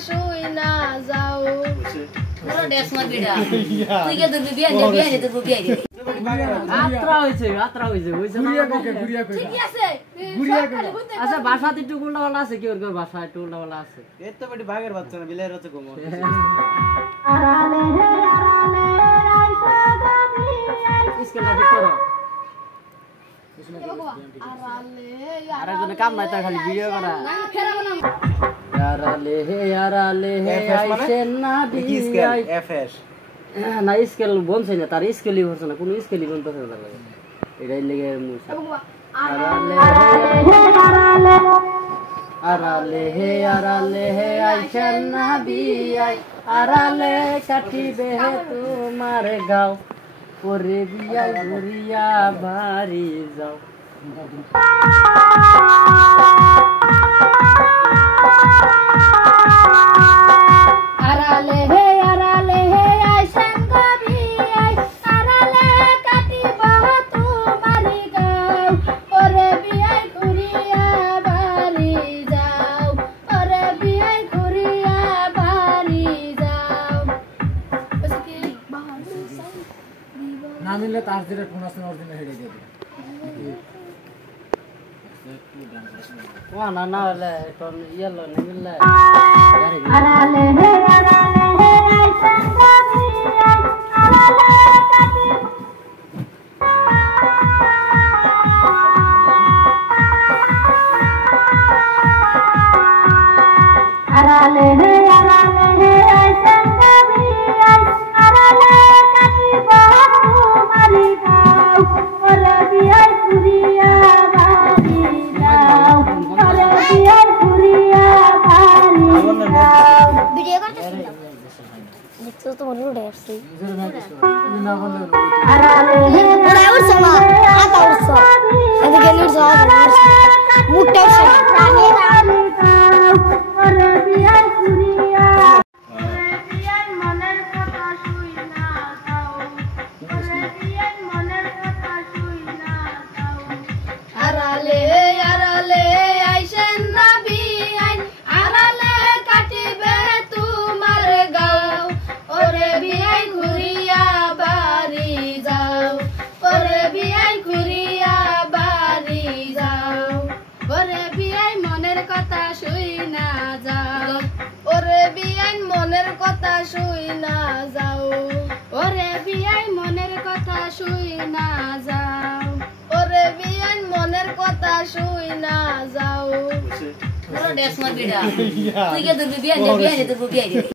শুই না যাও বড় ড্যাশ মার বিড়া তুই কে দুবি বিয়া নে তো বিয়া দিবি আত্রা হইছে হইছে না গুড়িয়া কই ঠিক আছে আচ্ছা ভাষাতে একটু উল্টাপাল্টা আছে কি ওর ভাষা একটু উল্টাপাল্টা আছে এর তো বেটি বাঘের বাচ্চা না বিলের হচ্ছে গোমর স্কেল ঠিক করো আরেকজনে কাম নাই তার খালি ভিডিও করা আরালে হে আইছেন না বিয়াই এফএস না স্কেল বলছে না তার স্কেলই হচ্ছে না কোন স্কেলই বলতেছে না এটাই লেগে মুছে আরালে হে আইছেন না বিয়াই আরালে কাটিবে তোমার গাও ওরে বিয়া ঘুরিয়া বাড়ি যাও আরালে হে আইছেন গো বিয়াই আরালে কাটিব তোমার গাও ওরে বিয়াই ঘুরিয়া বাড়ি যাও ওরে বিয়াই ঘুরিয়া বাড়ি যাও কি না মিললে তার দিলে কোন আছে অরিজিনাল হেডে দিয়ে ওয়া না হলে তো ইয়েলো না মিললে আরালে হে আইছেন গো বিয়াই আরালে কাটিব আরালে হে আইছেন গো বিয়াই আরালে কাটিব তোমার গাও ওরে বিয়াই ঘুরিয়া বাড়ি যাও ওরে বিয়াই ঘুরিয়া বাড়ি যাও ভিডিও করতেছিস দেখছো তো মনে উঠে আসছে আরালে হে ওরা উঠছে না আতা উঠছে এদিকে উঠছে মুখটা উঠছে প্রাণী ওরে বিয়াই ঘুরিয়া ওরে বিয়াই মনের কথা শুই না যাও ওরে বিয়াই মনের কথা শুই না যাও আরালে আইছেন না বিয়াই আরালে কাটিবে তোমার গাও ওরে বিয়াই ঘুরিয়া বাড়ি যাও ওরে বিয়াই ঘুরিয়া বাড়ি যাও ওরে বিয়াই মনের কথা শুই না যাও ওরে বিয়াই মনের কথা শুই না যাও ওরে বিয়াই মনের কথা শুই না যাও ওরে বিয়াই মনের কথা শুই না যাও বড় ড্যাশ মার বিড়া তুই কে দুবি বিয়া নে তো বিয়া দিবি